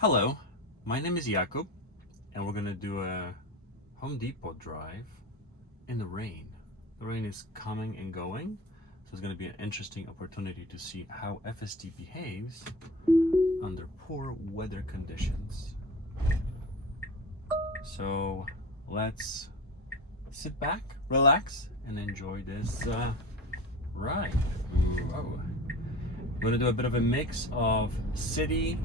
Hello, my name is Jakub, and we're gonna do a Home Depot drive in the rain. The rain is coming and going, so it's gonna be an interesting opportunity to see how FSD behaves under poor weather conditions. So let's sit back, relax, and enjoy this ride. Whoa. We're gonna do a bit of a mix of city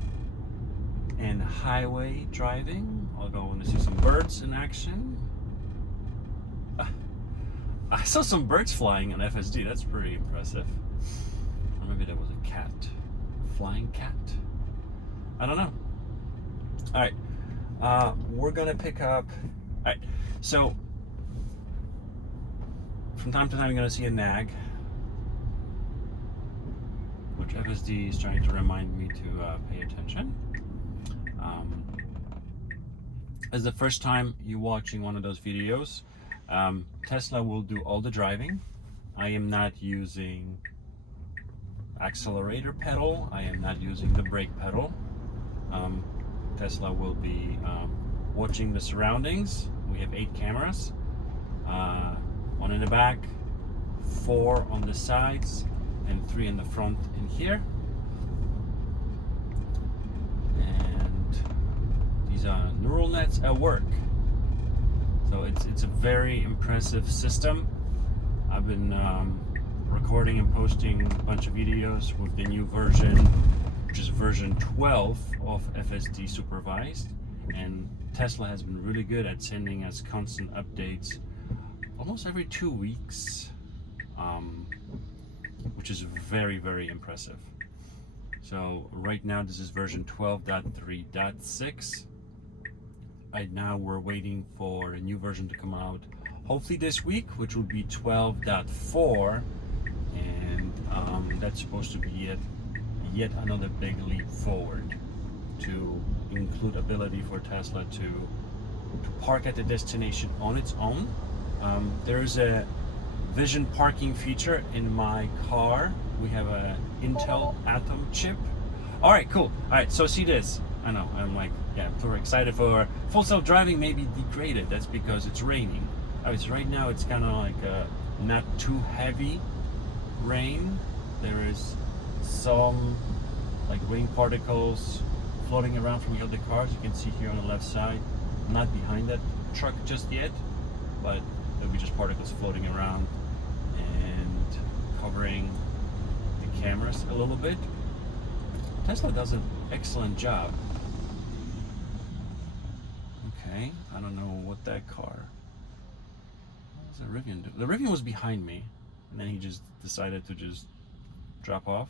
and highway driving. I'll go want to see some birds in action. I saw some birds flying on FSD. That's pretty impressive. Or maybe that was a cat, a flying cat. I don't know. All right, we're gonna pick up. All right, so from time to time you're gonna see a nag, which FSD is trying to remind me to pay attention. As the first time you're watching one of those videos, Tesla will do all the driving. I am not using accelerator pedal. I am not using the brake pedal. Tesla will be watching the surroundings. We have 8 cameras, 1 in the back, 4 on the sides, and 3 in the front in here. These are neural nets at work, so it's a very impressive system. I've been recording and posting a bunch of videos with the new version, which is version 12 of FSD supervised, and Tesla has been really good at sending us constant updates almost every 2 weeks, which is very, very impressive. So right now this is version 12.3.6. Right now we're waiting for a new version to come out, hopefully this week, which will be 12.4, and that's supposed to be yet another big leap forward to include ability for Tesla to park at the destination on its own. There's a vision parking feature in my car. We have a Intel Atom chip. All right, cool. All right, so see this. I know, I'm like, yeah, we're excited for full self-driving may be degraded. That's because it's raining. So right now it's kind of like not too heavy rain. There is some like rain particles floating around from the other cars. You can see here on the left side, not behind that truck just yet, but there'll be just particles floating around and covering the cameras a little bit. Tesla does an excellent job. Okay, I don't know what that car. What does the Rivian do? The Rivian was behind me, and then he just decided to just drop off.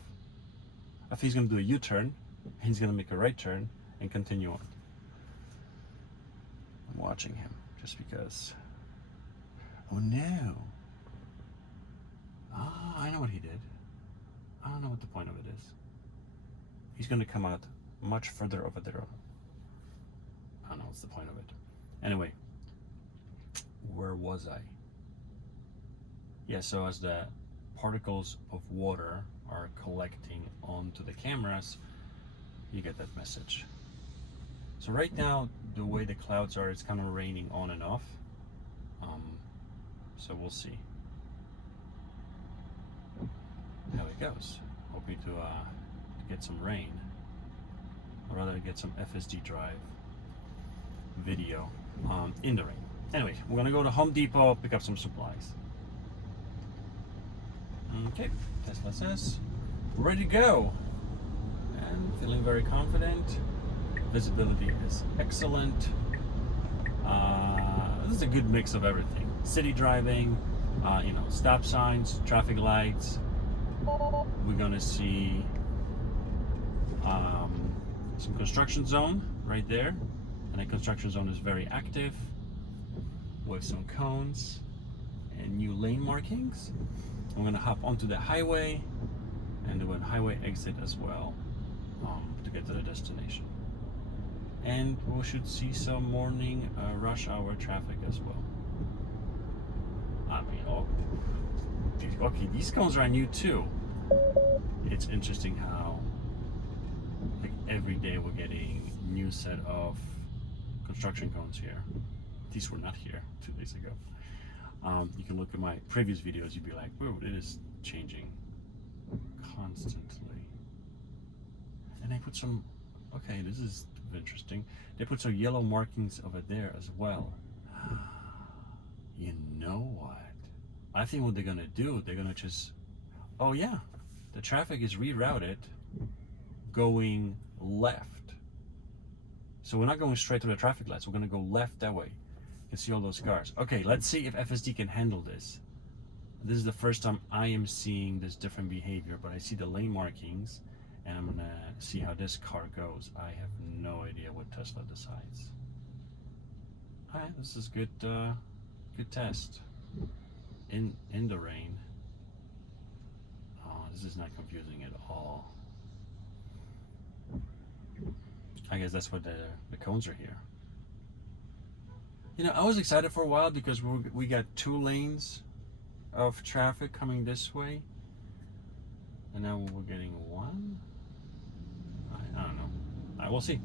I think he's gonna do a U-turn, and he's gonna make a right turn and continue on. I'm watching him just because. Oh no! Ah, I know what he did. I don't know what the point of it is. He's gonna come out much further over there. I don't know what's the point of it. Anyway, where was I? Yeah, so as the particles of water are collecting onto the cameras, you get that message. So right now, the way the clouds are, it's kind of raining on and off. So we'll see how it goes. Hoping to get some rain, or rather get some FSD drive video in the rain. Anyway, we're gonna go to Home Depot, pick up some supplies. Okay, Tesla says we're ready to go, and feeling very confident. Visibility is excellent. This is a good mix of everything: city driving, stop signs, traffic lights. We're gonna see some construction zone right there, and the construction zone is very active with some cones and new lane markings. I'm gonna hop onto the highway and do a highway exit as well to get to the destination, and we should see some morning rush hour traffic as well. I mean, okay, these cones are new too. It's interesting how like every day we're getting new set of construction cones here. These were not here 2 days ago. You can look at my previous videos, you'd be like, whoa, it is changing constantly. And I put some, okay, this is interesting. They put some yellow markings over there as well. You know what? I think what they're gonna do, they're gonna just, oh yeah, the traffic is rerouted going left. So we're not going straight to the traffic lights, we're gonna go left that way. You can see all those cars. Okay, let's see if FSD can handle this. This is the first time I am seeing this different behavior, but I see the lane markings, and I'm gonna see how this car goes. I have no idea what Tesla decides. Alright, this is good, good test. In the rain. Oh, this is not confusing at all. I guess that's what the cones are here. You know, I was excited for a while because we got 2 lanes of traffic coming this way, and now we're getting 1. I don't know. I will see.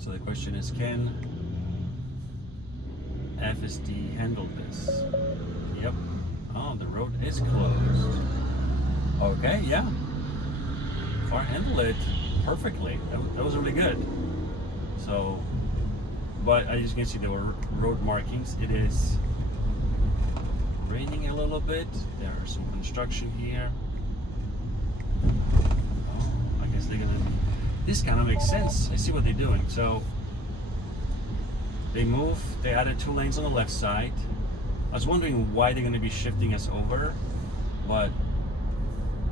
So the question is, can FSD handle this? Yep. Oh, the road is closed. Okay, yeah. Car handled it perfectly. That was really good. So, but as you can see, there were road markings. It is raining a little bit. There are some construction here. Oh, I guess they're gonna. This kind of makes sense. I see what they're doing. So they added 2 lanes on the left side. I was wondering why they're going to be shifting us over, but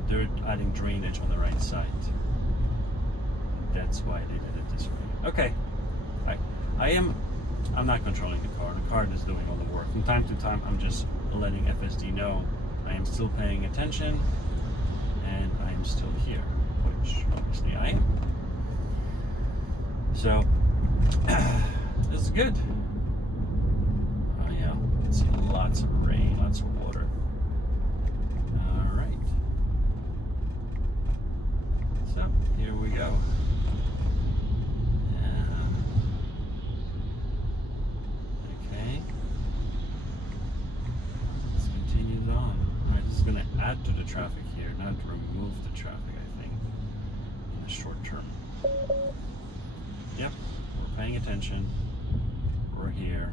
they're adding drainage on the right side. That's why they did it this way. Okay. I'm not controlling the car. The car is doing all the work. From time to time, I'm just letting FSD know I am still paying attention and I am still here, which obviously I am. So, this is good. Oh yeah, you can see lots of rain, lots of water. All right. So, here we go. Okay. This continues on. All right, this is going to add to the traffic here, not remove the traffic, I think, in the short term. Yep, we're paying attention. We're here.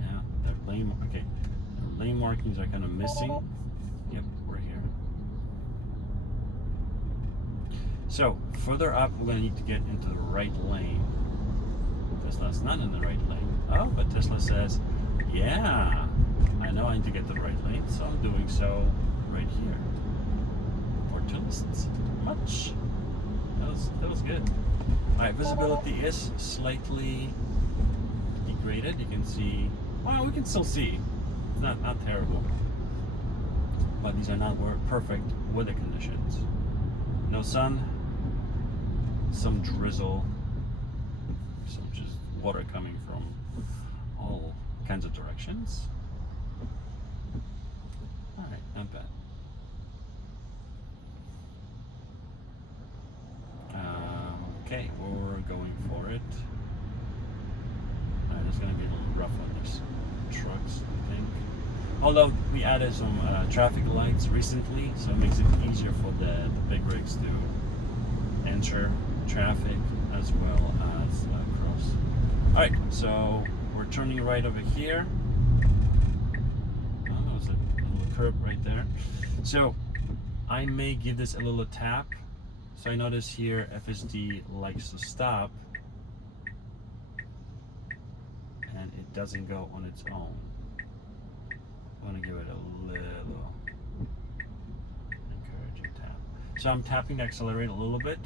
Yeah, the lane markings are kind of missing. Yep, we're here. So further up, we're going to need to get into the right lane. Tesla's not in the right lane. Oh, but Tesla says, yeah, I know I need to get to the right lane, so I'm doing so right here. Opportunists, much. That was good. Alright, visibility is slightly degraded. You can see, well, we can still see. It's not terrible. But these are not perfect weather conditions. No sun, some drizzle, some just water coming from all kinds of directions. Alright, not bad. Okay, we're going for it. It's going to be a little rough on these trucks, I think. Although we added some traffic lights recently, so it makes it easier for the big rigs to enter traffic as well as cross. Alright, so we're turning right over here. Oh, there was a little curb right there. So I may give this a little tap. So I notice here FSD likes to stop and it doesn't go on its own. I'm going to give it a little encouraging tap. So I'm tapping the accelerator a little bit.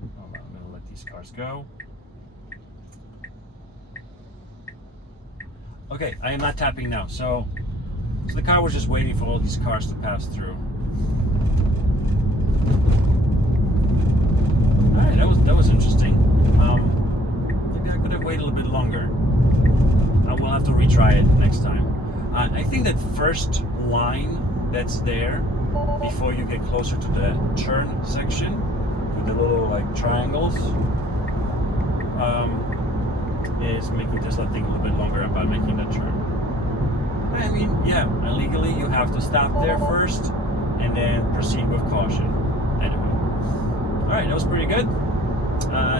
I'm going to let these cars go. Okay, I am not tapping now. So the car was just waiting for all these cars to pass through. Alright, that was interesting. Maybe I could have waited a little bit longer. I will have to retry it next time. I think that first line that's there before you get closer to the turn section with the little like triangles is making Tesla think a little bit longer about making that turn. I mean, yeah, illegally you have to stop there first and then proceed with caution. Anyway, all right, that was pretty good.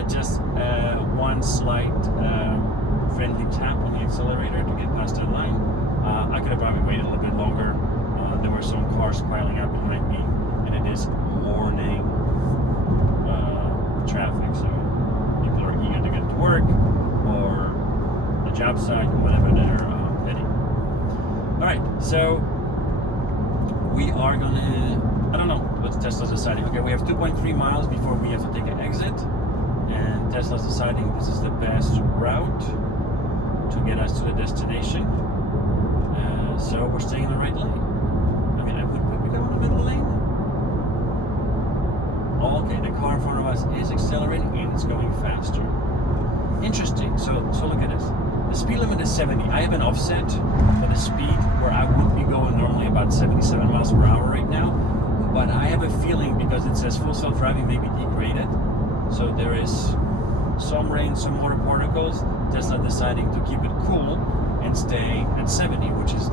Just one slight friendly tap on the accelerator to get past that line. I could have probably waited a little bit longer. There were some cars piling up behind me, and it is morning traffic, so people are eager to get to work or the job site, whatever they're heading. All right, so we are gonna, I don't know what Tesla's deciding. Okay, we have 2.3 miles before we have to take an exit, and Tesla's deciding this is the best route to get us to the destination. So we're staying in the right lane. I mean, would we go in the middle lane? Oh, okay, the car in front of us is accelerating and it's going faster. Interesting. So look at this. The speed limit is 70. I have an offset for the speed where I would be going normally about 77 miles per hour right now. But I have a feeling because it says full self-driving may be degraded. So there is some rain, some water particles. Tesla deciding to keep it cool and stay at 70, which is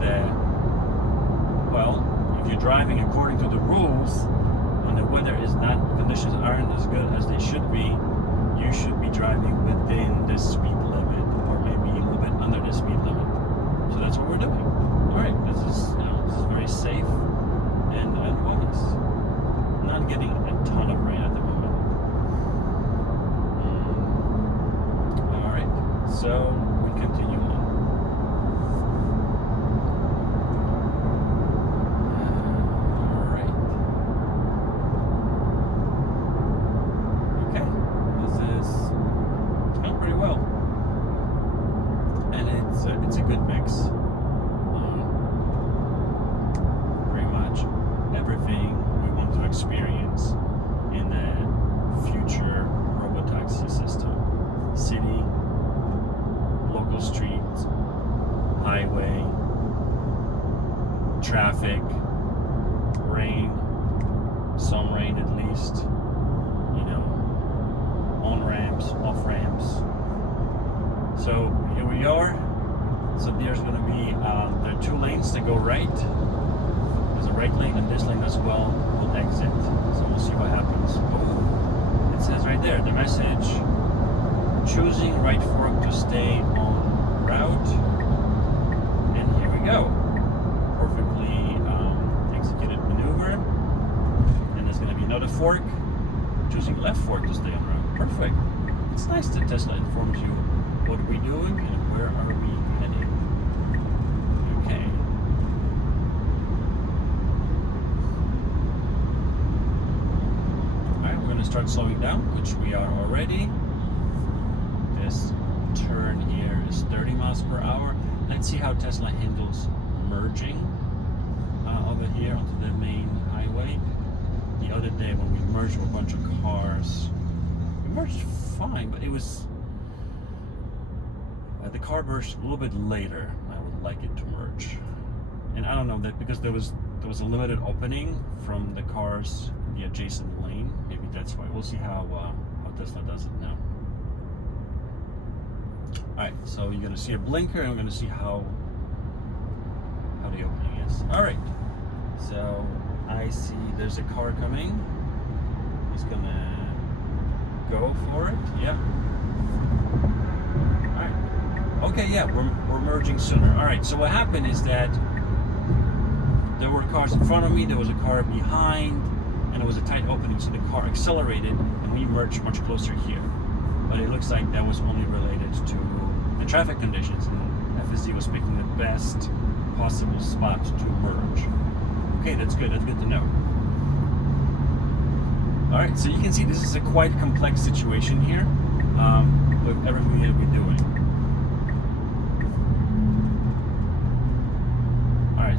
well, if you're driving according to the rules, when the weather is not, conditions aren't as good as they should be, you should be driving within the speed limit, or maybe a little bit under the speed limit. So that's what we're doing. All right, this is very safe and wise. Not getting a ton of rain at the moment. All right, so we continue on. It's a good mix. Pretty much everything we want to experience in the future robotaxi system. City, local streets, highway, traffic, rain, some rain at least, on ramps, off ramps. So here we are. So there's going to be, there are two lanes that go right. There's a right lane and this lane as well will exit. So we'll see what happens. Oh, it says right there, the message, choosing right fork to stay on route. And here we go. Perfectly executed maneuver. And there's going to be another fork, choosing left fork to stay on route. Perfect. It's nice that Tesla informs you what we're doing and where are we heading. Okay. Alright, we're going to start slowing down, which we are already. This turn here is 30 miles per hour. Let's see how Tesla handles merging over here onto the main highway. The other day when we merged with a bunch of cars, we merged fine, but it was the car merged a little bit later. I would like it to merge, and I don't know that because there was a limited opening from the cars in the adjacent lane. Maybe that's why. We'll see how Tesla does it now. All right, so you're gonna see a blinker, and we're gonna see how the opening is. All right, so I see there's a car coming. He's gonna go for it. Yep. All right. Okay, yeah, we're merging sooner. All right, so what happened is that there were cars in front of me, there was a car behind, and it was a tight opening, so the car accelerated, and we merged much closer here. But it looks like that was only related to the traffic conditions, and FSD was picking the best possible spot to merge. Okay, that's good to know. All right, so you can see this is a quite complex situation here with everything that we're doing.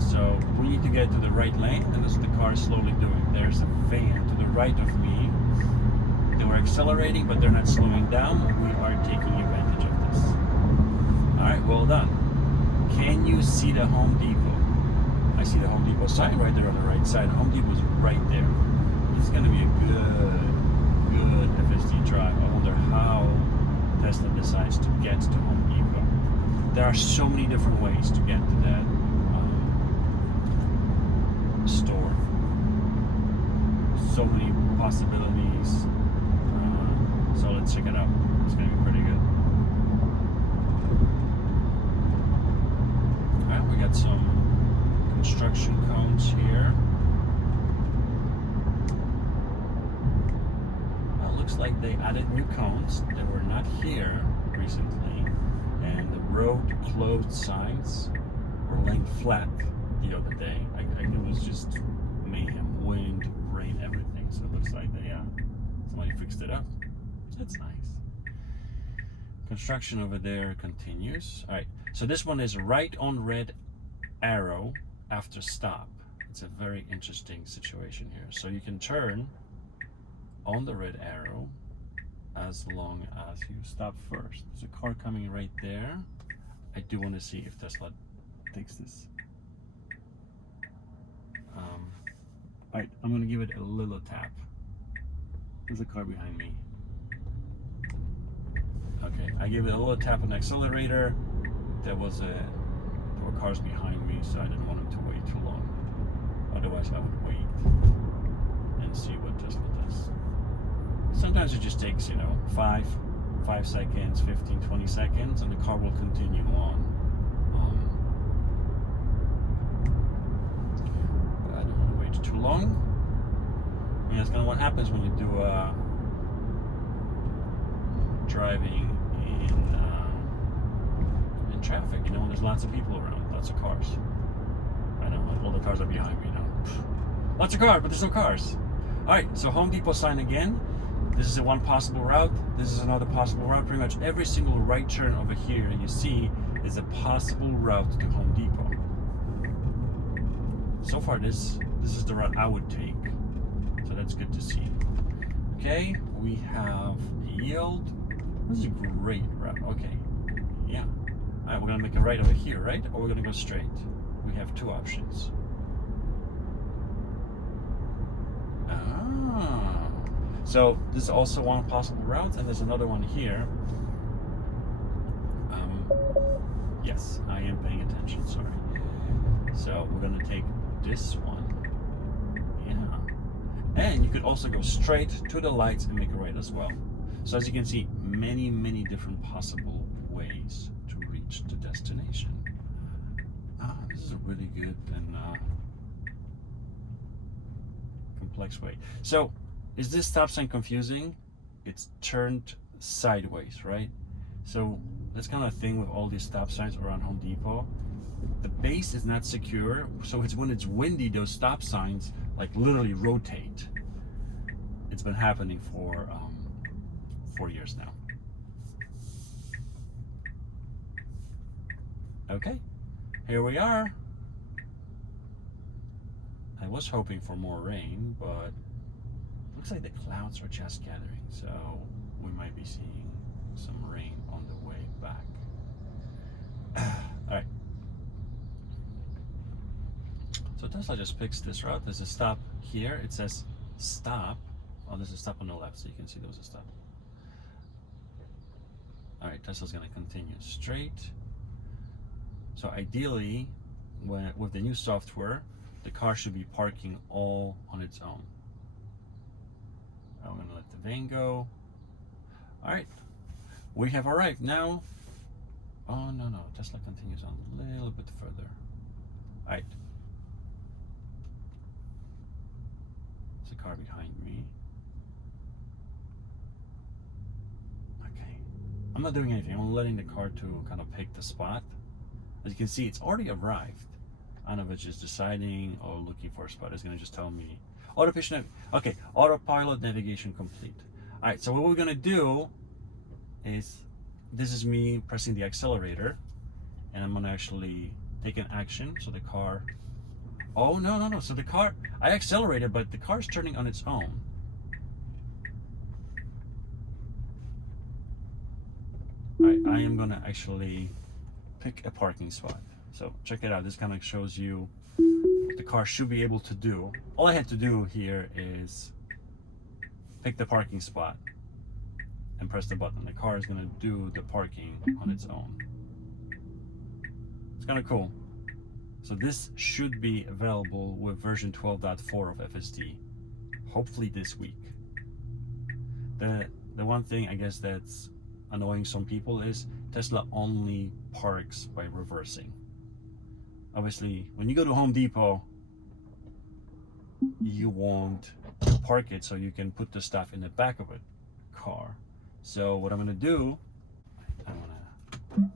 So we need to get to the right lane, and this is the car slowly doing. There's a van to the right of me. They were accelerating, but they're not slowing down. We are taking advantage of this. All right, well done. Can you see the Home Depot? I see the Home Depot sign right there on the right side. Home Depot is right there. It's gonna be a good FSD drive. I wonder how Tesla decides to get to Home Depot. There are so many different ways to get to that store. So many possibilities. So let's check it out. It's gonna be pretty good. Alright, we got some construction cones here. Well, it looks like they added new cones that were not here recently, and the road closed signs were laying flat the other day. It was just mayhem, wind, rain, everything. So it looks like they somebody fixed it up. That's nice. Construction over there continues. All right, so this one is right on red arrow after stop. It's a very interesting situation here. So you can turn on the red arrow as long as you stop first. There's a car coming right there. I do want to see if Tesla takes this. All right, I'm going to give it a little tap. There's a car behind me. Okay, I gave it a little tap on the accelerator. There were cars behind me, so I didn't want them to wait too long. Otherwise, I would wait and see what Tesla does. Sometimes it just takes, 5 seconds, 15, 20 seconds, and the car will continue on. But I don't want to wait too long. I mean, that's kind of what happens when you do driving in traffic, when there's lots of people around, lots of cars. I know, all the cars are behind me now. Lots of cars, but there's no cars. All right, so Home Depot sign again. This is one possible route. This is another possible route. Pretty much every single right turn over here you see is a possible route to Home Depot. So far, this is the route I would take. So that's good to see. Okay, we have yield. This is a great route. Okay, yeah. All right, we're gonna make a right over here, right? Or we're gonna go straight. We have two options. So this is also one possible route, and there's another one here. Yes, I am paying attention, sorry. So we're gonna take this one. Yeah. And you could also go straight to the lights and make a right as well. So as you can see, many, many different possible ways to reach the destination. This is a really good and complex way. So, is this stop sign confusing? It's turned sideways, right? So that's kind of a thing with all these stop signs around Home Depot. The base is not secure, so it's when it's windy, those stop signs like literally rotate. It's been happening for 4 years now. Okay, here we are. I was hoping for more rain, but looks like the clouds are just gathering, so we might be seeing some rain on the way back. All right. So Tesla just picks this route. There's a stop here. It says stop. Oh, there's a stop on the left, so you can see there was a stop. All right, Tesla's gonna continue straight. So ideally, with the new software, the car should be parking all on its own. I'm gonna let the van go. All right, we have arrived now. Oh no, Tesla continues on a little bit further. All right, there's a car behind me. Okay, I'm not doing anything. I'm letting the car to kind of pick the spot. As you can see, it's already arrived. I don't know if it's just deciding or looking for a spot. It's gonna just tell me autopilot navigation complete. All right, so what we're gonna do is, this is me pressing the accelerator, and I'm gonna actually take an action. So the car, oh no, so the car, I accelerated, but the car's turning on its own. All right, I am gonna actually pick a parking spot. So check it out. This kind of shows you the car should be able to do. All I had to do here is pick the parking spot and press the button. The car is going to do the parking on its own. It's kind of cool. So this should be available with version 12.4 of FSD, hopefully this week. The one thing I guess that's annoying some people is Tesla only parks by reversing. Obviously, when you go to Home Depot, you won't park it so you can put the stuff in the back of a car. So what I'm gonna do, I'm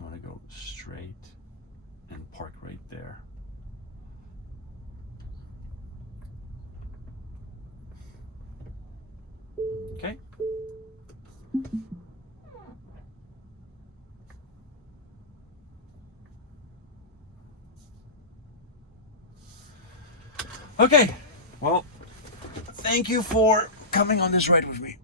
gonna go straight and park right there. Okay. Okay, well, thank you for coming on this ride with me.